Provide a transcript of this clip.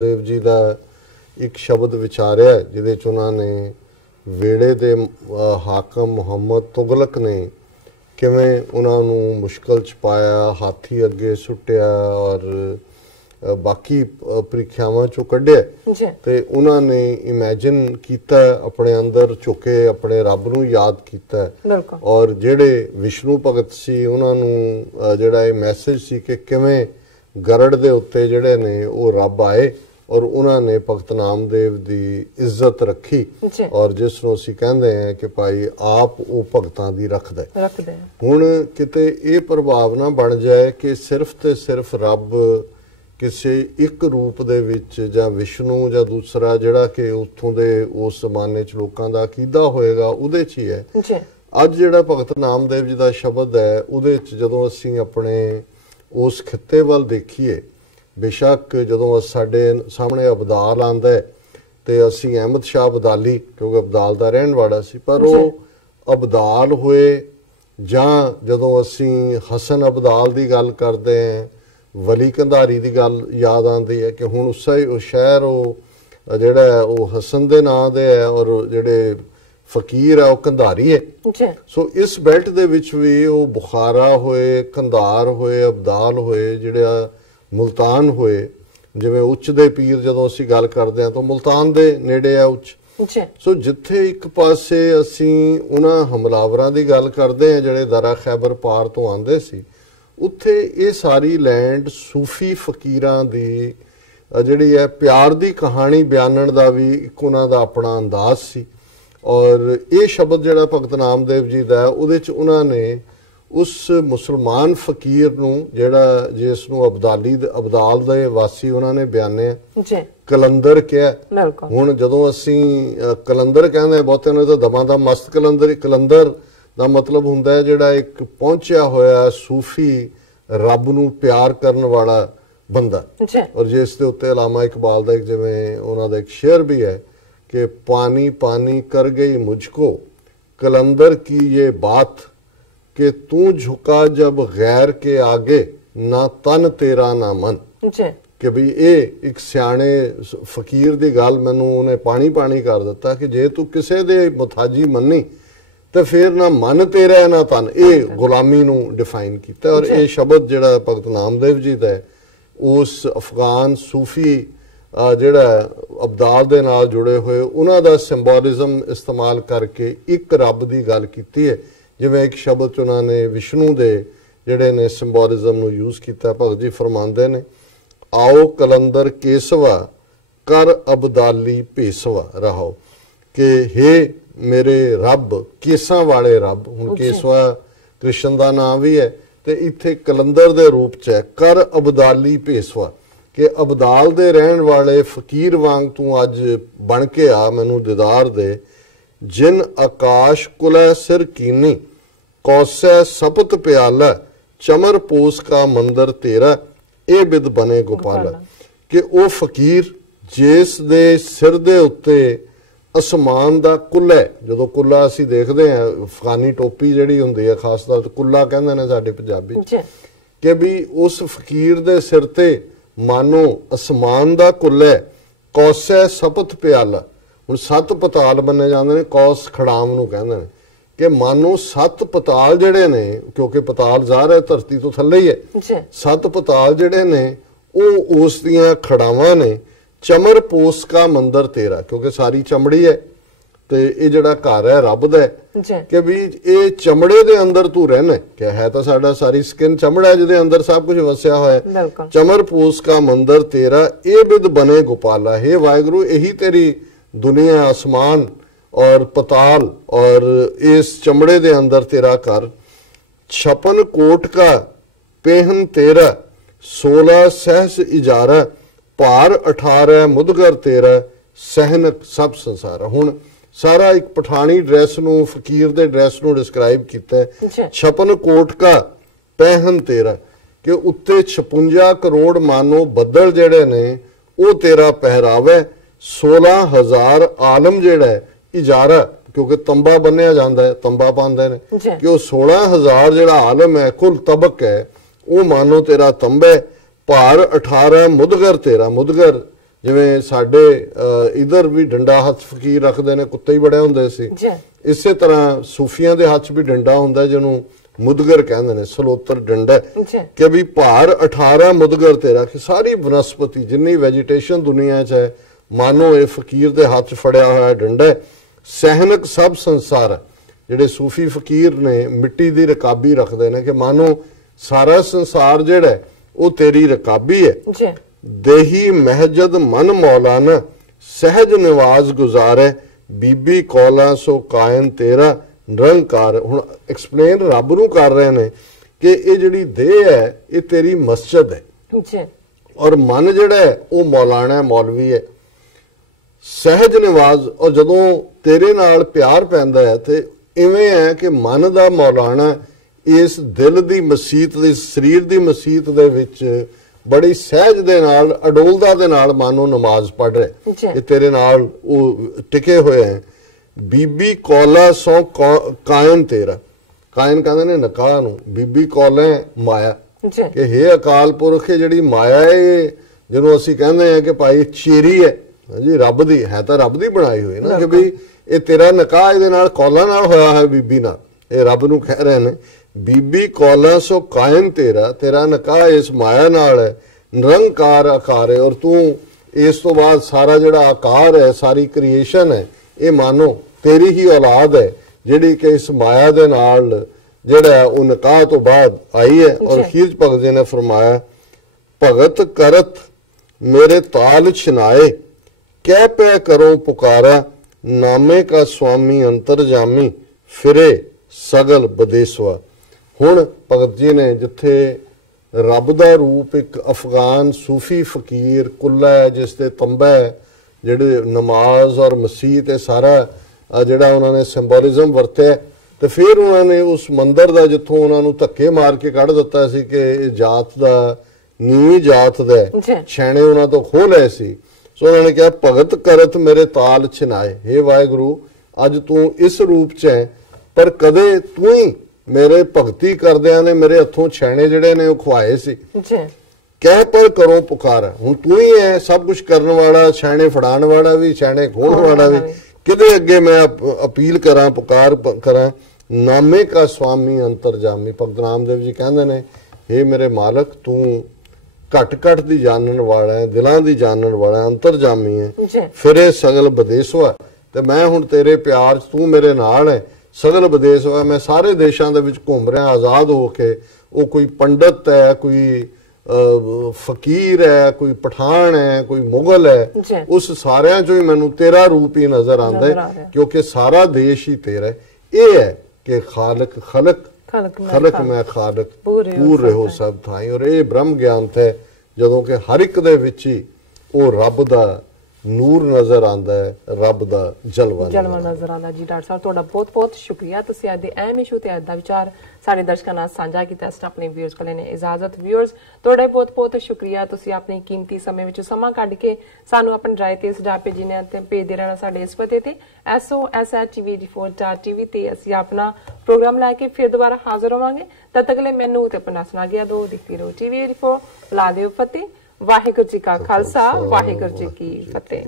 देव जी का एक शब्द विचारिया जिहदे च उन्होंने वेड़े दे हाकम मुहम्मद तुगलक ने किवें उन्होंने मुश्किल च पाया, हाथी अगे सुटिया और बाकी प्रीख्यावां चों कढ़िया ते उन्होंने इमैजिन किया अपने अंदर चुके अपने रब नूं याद किया और जिहड़े विष्णु भगत सी उन्होंने जिहड़ा मैसेज सी कि किवें गरड़ दे उत्ते जिहड़े ने वो रब आए और उन्होंने भगत नामदेव की इज्जत रखी और जिसनों असीं कहंदे हैं कि भाई आप वो भगतां दी रखदा है। हुण किते ये प्रभाव ना बन जाए कि सिर्फ ते सिर्फ रब किसी एक रूप दे विच जां विष्णु जां दूसरा जिहड़ा कि उत्थों दे उस जमाने च लोकां दा अकीदा होएगा उहदे च ही है। अज जिहड़ा भगत नामदेव जी दा शब्द है उहदे च जदों असीं अपने उस खिते वाल देखिए, बेशक जदों साडे सामने अबदाल आंदा है ते असीं अहमद शाह अबदाली क्योंकि अबदाल दा रहण वाला सी, पर वो अबदाल होए जां जदों असीं हसन अबदाल दी गल करदे हैं, वली कंधारी दी गल याद आंदी है कि हुण उस शहर वो जिहड़ा है वो हसन दे नां दे है और जिहड़े फकीर है वो कंधारी है। सो इस बेल्ट दे विच भी वो बुखारा होए, कंधार होए, अबदाल होए, जिहड़ा मुल्तान होए, जिवें उच्च दे पीर जदों असीं गल करदे हां तो मुल्तान दे नेड़े है उच्च। सो जिथे एक पासे असीं उन्हां हमलावरां दी गल करदे हां जिहड़े दरा खैबर पार तो आंदे सी, उत्थे ये सारी लैंड सूफी फकीरां दी जिहड़ी है प्यार दी कहानी बयानण दा भी एक उन्हां दा अपना अंदाज सी। और ये शब्द जिहड़ा भगत नामदेव जी दा उहदे च उन्होंने उस मुसलमान फकीर नूं जिहड़ा जिसनूं अबदाल दे वासी उन्होंने बयानिया कलंदर कहा। हुण जदों असीं कलंदर कहंदे बहुते ने तो दमादम मस्त कलंदर दा मतलब हुंदा है जिहड़ा एक पहुंचिया होया सूफी रब नूं प्यार करन वाला बंदा। और जिस दे उत्ते अलामा इकबाल दा एक जिवें उन्हां दा एक शेर भी है कि पानी पानी कर गई मुझको कलंदर की ये बात कि तू झुका जब गैर के आगे ना तन तेरा ना मन। कि भी ये एक सियाणे फकीर दी गल मैनू उन्हें पानी पानी कर दिता कि जे तू किसे दे मुताजी मन्नी तो फिर ना मन तेरा ना तन, ये गुलामी नू डिफाइन किया। और ये शब्द जिहड़ा भगत नामदेव जी दा उस अफगान सूफी जिहड़ा अबदाल दे नाल जुड़े हुए उन्हां दा सिंबोलिज्म इस्तेमाल करके एक रब दी गल कीती है। जिवें एक शब्द च उन्होंने विष्णु दे जिहड़े ने सिंबोलिज्म नू यूज किया। भगत जी फरमांदे ने आओ कलंदर केसवा कर अबदाली पेसवा रहो कि हे मेरे रब केसां वाले रब। हुण केसवा कृष्ण दा नाम भी है ते इत्थे कलंदर दे रूप च है कर अबदाली पेसवा कि अबदाल दे रहन वाले फकीर वांग तू अज बन के आ मैनू दीदार दे। जिन आकाश कुलै सिर कीनी कौसै सपत प्याला चमर पोस का मंदिर तेरा ए बिद बने गोपाला। कि ओ फकीर जिस दे सिर दे उत्ते आसमान दा कुल्ला है, जदों कुल्ला असीं देखदे हां अफगानी टोपी जिहड़ी हुंदी है खास तौर ते कुल्ला कहंदे ने साडे पंजाबी कि भी उस फकीर दे सिर ते मानो आसमान दा कुल्ला है, कौसै सपत प्याला। हुण सत्त पताल बने जांदे ने, कौस खड़ाम नूं कहंदे ने कि मानो सत्त पताल जिहड़े ने क्योंकि पताल ज़ाहिर है धरती तो थल्ले ही है, सत्त पताल जिहड़े ने वो उस दियां खड़ावां ने। चमर पोस का मंदिर तेरा क्योंकि सारी चमड़ी है तो ये जिहड़ा घर है रब दा है कि भी ये चमड़े दे अंदर तू रहना क्या है तो साडा सारी स्किन चमड़ा है जिहदे अंदर सब कुछ वसिया होया। चमर पोस का मंदिर तेरा ए बिद बने गोपाला। हे वाहिगुरू यही तेरी दुनिया आसमान और पताल और इस चमड़े दे अंदर तेरा घर। छपन कोट का पेहन तेरा 16 सहस इजारा भार 18 मुदगर तेरा सहन सब संसारा। हुण सारा एक पठानी ड्रैस नूं फकीर दे ड्रैस नूं डिस्क्राइब कीता है। छपन कोट का पहन तेरा कि उत्ते 56 करोड़ मानो बदल जिहड़े ने वो तेरा पहरावा। 16,000 आलम जिहड़ा है इजारा क्योंकि तंबा बन्निया जांदा है, तंबा पांदे ने कि वो 16,000 जिहड़ा आलम है कुल तबक है वो मानो तेरा तंबा है। भार 18 मुदगर तेरा, मुदगर ਜਿਵੇਂ ਸਾਡੇ ਇਧਰ ਵੀ ਡੰਡਾ ਹੱਥ ਫਕੀਰ ਰੱਖਦੇ ਨੇ, ਕੁੱਤੇ ਹੀ ਬੜੇ ਹੁੰਦੇ ਸੀ, ਇਸੇ ਤਰ੍ਹਾਂ ਸੂਫੀਆਂ ਦੇ ਹੱਥ ਵੀ ਡੰਡਾ ਹੁੰਦਾ ਜਿਹਨੂੰ ਮੁਦਗਰ ਕਹਿੰਦੇ ਨੇ, ਸਲੋਤਰ ਡੰਡਾ, ਕਿ ਵੀ ਭਾਰ 18 ਮੁਦਗਰ ਤੇਰਾ, ਕਿ ਸਾਰੀ ਬਨਸਪਤੀ ਜਿੰਨੀ ਵੈਜੀਟੇਸ਼ਨ ਦੁਨੀਆ 'ਚ ਹੈ ਮਾਨੋ ਇਹ ਫਕੀਰ ਦੇ ਹੱਥ 'ਚ ਫੜਿਆ ਹੋਇਆ ਡੰਡਾ। ਸਹਿਨਕ ਸਭ ਸੰਸਾਰ, ਜਿਹੜੇ ਸੂਫੀ ਫਕੀਰ ਨੇ ਮਿੱਟੀ ਦੀ ਰਕਾਬੀ ਰੱਖਦੇ ਨੇ ਕਿ ਮਾਨੋ ਸਾਰਾ ਸੰਸਾਰ ਜਿਹੜਾ ਉਹ ਤੇਰੀ ਰਕਾਬੀ ਹੈ। ਦੇਹੀ ਮਹਿਜਦ ਮਨ ਮੌਲਾਨਾ ਸਹਿਜ ਨਿਵਾਜ਼ ਗੁਜ਼ਾਰੇ, ਬੀਬੀ ਕੌਲਾ ਸੋ ਕਾਇਨ ਤੇਰਾ ਨਿਰੰਕਾਰ। ਹੁਣ ਐਕਸਪਲੇਨ ਰੱਬ ਨੂੰ ਕਰ ਰਹੇ ਨੇ ਕਿ ਇਹ ਜਿਹੜੀ ਦੇਹ ਹੈ ਇਹ ਤੇਰੀ ਮਸਜਿਦ ਹੈ, ਔਰ ਮਨ ਜਿਹੜਾ ਹੈ ਉਹ ਮੌਲਾਨਾ ਮੌਲਵੀ ਹੈ, ਸਹਿਜ ਨਿਵਾਜ਼। ਔਰ ਜਦੋਂ ਤੇਰੇ ਨਾਲ ਪਿਆਰ ਪੈਂਦਾ ਹੈ ਤੇ ਇਵੇਂ ਹੈ ਕਿ ਮਨ ਦਾ ਮੌਲਾਨਾ ਇਸ ਦਿਲ ਦੀ ਮਸੀਤ ਦੀ, ਸਰੀਰ ਦੀ ਮਸੀਤ ਦੇ ਵਿੱਚ ਬੜੀ ਸਹਿਜ ਦੇ ਨਾਲ, ਅਡੋਲਤਾ ਦੇ ਨਾਲ ਮਾਨੋ ਨਮਾਜ਼ ਪੜ੍ਹ ਰਿਹਾ, ਇਹ ਤੇਰੇ ਨਾਲ ਉਹ ਟਿਕੇ ਹੋਏ ਹੈ। ਬੀਬੀ ਕੌਲਾ ਸੋ ਕਾਇਨ ਤੇਰਾ, ਕਾਇਨ ਕਹਿੰਦੇ ਨੇ ਨਕਾਹ ਨੂੰ, ਬੀਬੀ ਕੌਲਾ ਮਾਇਆ, ਕਿ ਹੇ ਅਕਾਲ ਪੁਰਖ ਜਿਹੜੀ ਮਾਇਆ ਹੈ ਜਿਹਨੂੰ ਅਸੀਂ ਕਹਿੰਦੇ ਆ ਕਿ ਭਾਈ ਚੇਰੀ ਹੈ ਜੀ, ਰੱਬ ਦੀ ਹੈ ਤਾਂ ਰੱਬ ਦੀ ਬਣਾਈ ਹੋਈ ਨਾ, ਕਿ ਵੀ ਇਹ ਤੇਰਾ ਨਿਕਾਹ ਇਹਦੇ ਨਾਲ ਕੌਲਾ ਨਾਲ ਹੋਇਆ ਹੈ, ਬੀਬੀ ਨਾਲ, ਇਹ ਰੱਬ ਨੂੰ ਕਹਿ ਰਹੇ ਨੇ। ਬੀਬੀ ਕੌਲਾ ਸੋ ਕਾਇਨ ਤੇਰਾ, ਤੇਰਾ ਨਿਕਾਹ ਇਸ ਮਾਇਆ ਨਾਲ ਹੈ, ਨਿਰੰਕਾਰ ਆਕਾਰ ਹੈ, ਔਰ ਤੂੰ ਇਸ ਤੋਂ ਬਾਅਦ ਸਾਰਾ ਜਿਹੜਾ ਆਕਾਰ ਹੈ, ਸਾਰੀ ਕ੍ਰੀਏਸ਼ਨ ਹੈ, ਇਹ ਮਾਨੋ ਤੇਰੀ ਹੀ ਔਲਾਦ ਹੈ ਜਿਹੜੀ ਕਿ ਇਸ ਮਾਇਆ ਦੇ ਨਾਲ ਜਿਹੜਾ ਉਹ ਨਿਕਾਹ ਤੋਂ ਬਾਅਦ ਆਈ ਹੈ। ਔਰ ਖੀਰਜ ਭਗਤ ਜੀ ਨੇ ਫਰਮਾਇਆ, ਭਗਤ ਕਰਤ ਮੇਰੇ ਤਾਲ ਛਨਾਏ, ਕਹਿ ਪੈ ਕਰੋ ਪੁਕਾਰਾ, ਨਾਮੇ ਕਾ ਸੁਆਮੀ ਅੰਤਰਜਾਮੀ, ਫਿਰੇ ਸਗਲ ਬਦੇਸਵਾ। ਹੁਣ ਭਗਤ ਜੀ ਨੇ ਜਿੱਥੇ ਰੱਬ ਦਾ ਰੂਪ ਇੱਕ ਅਫਗਾਨ ਸੂਫੀ ਫਕੀਰ ਕੁੱਲਾ ਹੈ ਜਿਸ ਦੇ ਤੰਬਾ ਹੈ, ਜਿਹੜੇ ਨਮਾਜ਼ ਔਰ ਮਸੀਤ ਇਹ ਸਾਰਾ ਜਿਹੜਾ ਉਹਨਾਂ ਨੇ ਸਿੰਬੋਲਿਜ਼ਮ ਵਰਤਿਆ, ਤੇ ਫਿਰ ਉਹਨਾਂ ਨੇ ਉਸ ਮੰਦਰ ਦਾ ਜਿੱਥੋਂ ਉਹਨਾਂ ਨੂੰ ਧੱਕੇ ਮਾਰ ਕੇ ਕੱਢ ਦਿੱਤਾ ਸੀ ਕਿ ਇਹ ਜਾਤ ਦਾ ਨੀਵੀਂ ਜਾਤ ਦਾ ਛੈਣੇ ਉਹਨਾਂ ਤੋਂ ਖੋਹ ਲਏ ਸੀ, ਸੋ ਉਹਨਾਂ ਨੇ ਕਿਹਾ ਭਗਤ ਕਰਤ ਮੇਰੇ ਤਾਲ ਛਨਾਏ, ਹੇ ਵਾਹਿਗੁਰੂ ਅੱਜ ਤੂੰ ਇਸ ਰੂਪ 'ਚ ਹੈ, ਪਰ ਕਦੇ ਤੂੰ ਹੀ ਮੇਰੇ ਭਗਤੀ ਕਰਦਿਆਂ ਨੇ ਮੇਰੇ ਹੱਥੋਂ ਛੈਣੇ ਜਿਹੜੇ ਨੇ ਉਹ ਖਵਾਏ ਸੀ। ਕਹਿ ਪਰ ਕਰੋ ਪੁਕਾਰ, ਹੁਣ ਤੂੰ ਹੀ ਹੈ ਸਭ ਕੁਝ ਕਰਨ ਵਾਲਾ, ਛੈਣੇ ਫੜਾਉਣ ਵਾਲਾ ਵੀ, ਛੈਣੇ ਖੋਹਣ ਵਾਲਾ ਵੀ, ਕਿਹਦੇ ਅੱਗੇ ਮੈਂ ਅਪੀਲ ਕਰਾਂ, ਪੁਕਾਰ ਕਰਾਂ। ਨਾਮੇ ਕਾ ਸੁਆਮੀ ਅੰਤਰਜਾਮੀ, ਭਗਤ ਰਾਮਦੇਵ ਜੀ ਕਹਿੰਦੇ ਨੇ, ਹੇ ਮੇਰੇ ਮਾਲਕ ਤੂੰ ਘਟ ਘਟ ਦੀ ਜਾਣਨ ਵਾਲਾ ਹੈ, ਦਿਲਾਂ ਦੀ ਜਾਣਨ ਵਾਲਾ, ਅੰਤਰਜਾਮੀ ਹੈ, ਫਿਰੇ ਸਗਲ ਬਦੇਸਵਾ, ਤੇ ਮੈਂ ਹੁਣ ਤੇਰੇ ਪਿਆਰ 'ਚ ਤੂੰ ਮੇਰੇ ਨਾਲ ਹੈ, ਸਗਲ ਬਦੇਸਵਾ, ਮੈਂ ਸਾਰੇ ਦੇਸ਼ਾਂ ਦੇ ਵਿੱਚ ਘੁੰਮ ਰਿਹਾ ਆਜ਼ਾਦ ਹੋ ਕੇ। ਉਹ ਕੋਈ ਪੰਡਤ ਹੈ, ਕੋਈ ਫਕੀਰ ਹੈ, ਕੋਈ ਪਠਾਨ ਹੈ, ਕੋਈ ਮੁਗਲ ਹੈ, ਉਸ ਸਾਰਿਆਂ 'ਚੋਂ ਹੀ ਮੈਨੂੰ ਤੇਰਾ ਰੂਪ ਹੀ ਨਜ਼ਰ ਆਉਂਦਾ ਹੈ, ਕਿਉਂਕਿ ਸਾਰਾ ਦੇਸ਼ ਹੀ ਤੇਰਾ ਹੈ। ਇਹ ਹੈ ਕਿ ਖਾਲਕ ਖਲਕ ਖਲਕ ਮੈਂ ਖਾਲਕ ਪੂਰ ਰਹੋ ਸਭ ਥਾਈ, ਔਰ ਇਹ ਬ੍ਰਹਮ ਗਿਆਨ ਹੈ ਜਦੋਂ ਕਿ ਹਰ ਇੱਕ ਦੇ ਵਿੱਚ ਹੀ ਉਹ ਰੱਬ ਦਾ ਨੂਰ ਨਜ਼ਰ ਆਉਂਦਾ ਹੈ, ਰੱਬ ਦਾ ਜਲਵਾ ਨਜ਼ਰ ਆਉਂਦਾ। ਜੀ ਡਾਕਟਰ ਸਾਹਿਬ ਤੁਹਾਡਾ ਬਹੁਤ ਬਹੁਤ ਸ਼ੁਕਰੀਆ, ਤੁਸੀਂ ਅੱਜ ਦੇ ਅਹਿਮ ਇਸ਼ੂ ਤੇ ਅੱਜ ਦਾ ਵਿਚਾਰ ਸਾਡੇ ਦਰਸ਼ਕਾਂ ਨਾਲ ਸਾਂਝਾ ਕੀਤਾ। ਆਪਣੇ ਵਿਊਅਰਸ ਕੋਲ ਨੇ ਇਜਾਜ਼ਤ। ਵਿਊਅਰਸ ਤੁਹਾਡਾ ਬਹੁਤ ਬਹੁਤ ਸ਼ੁਕਰੀਆ, ਤੁਸੀਂ ਆਪਣੇ ਕੀਮਤੀ ਸਮੇਂ ਵਿੱਚ ਸਮਾਂ ਕੱਢ ਕੇ ਸਾਨੂੰ ਆਪਣੀ ਰਾਏ ਤੇ ਸੁਝਾਅ ਭੇਜੇ ਨੇ ਤੇ ਭੇਜਦੇ ਰਹਿਣਾ ਸਾਡੇ ਇਸ ਪਤੇ ਤੇ soshv84.tv ਤੇ ਅਸੀਂ ਆਪਣਾ ਪ੍ਰੋਗਰਾਮ ਲੈ ਕੇ ਫਿਰ ਦੁਬਾਰਾ ਹਾਜ਼ਰ ਹੋਵਾਂਗੇ। ਤਦ ਤੱਕ ਲਈ ਮੈਨੂੰ ਤੇ ਆਪਣਾ ਸੁਣਾ ਗਿਆ ਦੋ ਦਿਖਤੀ ਰਹੋ TV84। ਲਾ ਦਿਓ ਫਤਿਹ। ਵਾਹਿਗੁਰੂ ਜੀ ਕਾ ਖਾਲਸਾ, ਵਾਹਿਗੁਰੂ ਜੀ ਕੀ ਫਤਿਹ।